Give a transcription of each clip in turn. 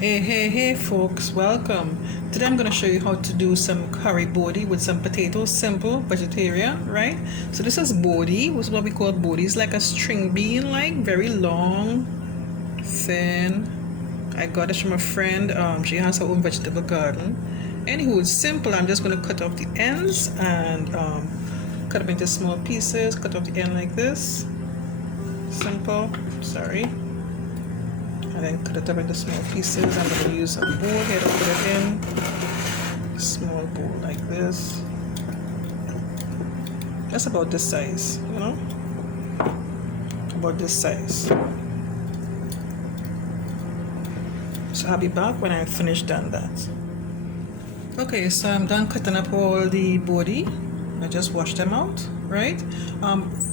Hey folks, welcome. Today I'm going to show you how to do some curry bodi with some potatoes, simple, vegetarian, right? So this is bodi, which is what we call bodi. It's like a string bean, like very long, thin. I got this from a friend. She has her own vegetable garden. Anywho, it's simple. I'm just going to cut off the ends and cut them into small pieces. Cut off the end like this. Simple. Sorry. And then cut it up into small pieces. I'm going to use a bowl here to put it in. A small bowl like this. Just about this size, you know? About this size. So I'll be back when I finish done that. Okay, so I'm done cutting up all the bodi. I just washed them out, right?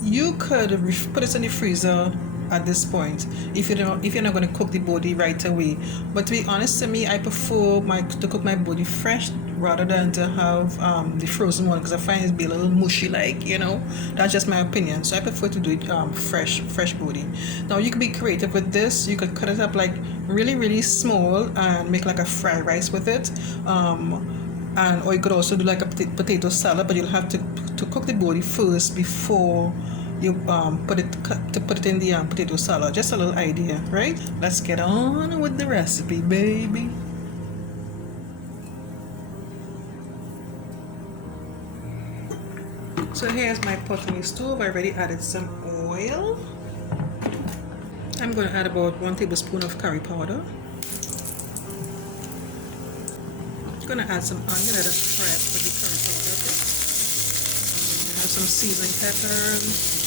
You could put it in the freezer at this point if you're not going to cook the bodi right away, but to be honest, to me, I prefer to cook my bodi fresh rather than to have the frozen one, because I find it be a little mushy, like, you know. That's just my opinion. So I prefer to do it fresh bodi. Now you could be creative with this. You could cut it up like really small and make like a fried rice with it, or you could also do like a potato salad, but you'll have to cook the bodi first before you put it in the potato salad. Just a little idea, right? Let's get on with the recipe, baby. So here's my pot on the stove. I already added some oil. I'm going to add about 1 tablespoon of curry powder. I'm going to add some onion that I've fried for the curry powder. I have some seasoning peppers.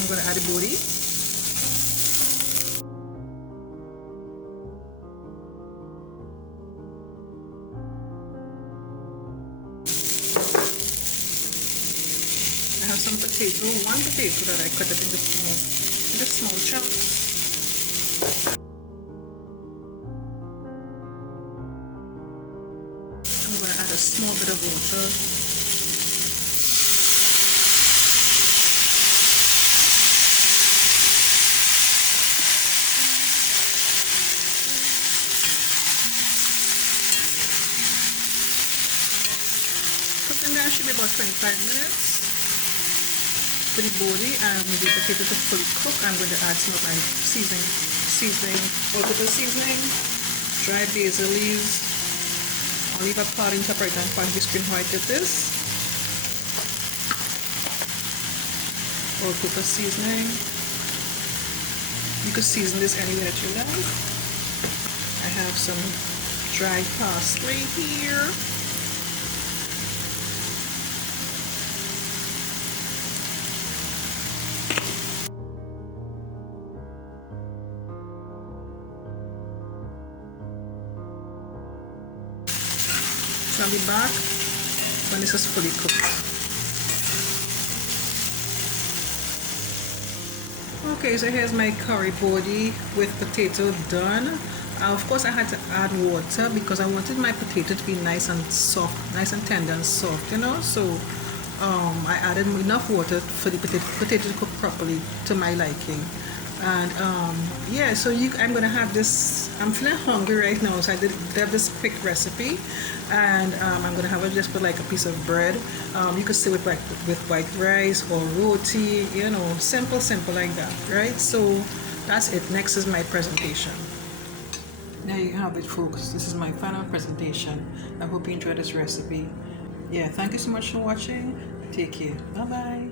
I'm going to add the bodi. I have some one potato that I cut up into small chunks. I'm going to add a small bit of water. Cooking that should be about 25 minutes. For the bodi and the potato to fully cook, I'm going to add some of my seasoning, all-purpose seasoning, dry basil leaves, olive powder in top right hand part of the screen how I did this, all-purpose seasoning. You could season this any way that you like. I have some dried parsley here. So I'll be back when this is fully cooked. Okay, so here's my curry bodi with potato done. Of course, I had to add water because I wanted my potato to be nice and soft, nice and tender and soft, you know. So I added enough water for the potato to cook properly to my liking. And yeah, so I'm gonna have this. I'm feeling hungry right now, so I did have this quick recipe, and I'm gonna have it just with like a piece of bread. You could say with white rice or roti, you know, simple like that, right? So that's it. Next is my presentation. There you have it, folks. This is my final presentation. I hope you enjoyed this recipe. Yeah, thank you so much for watching. Take care. Bye bye.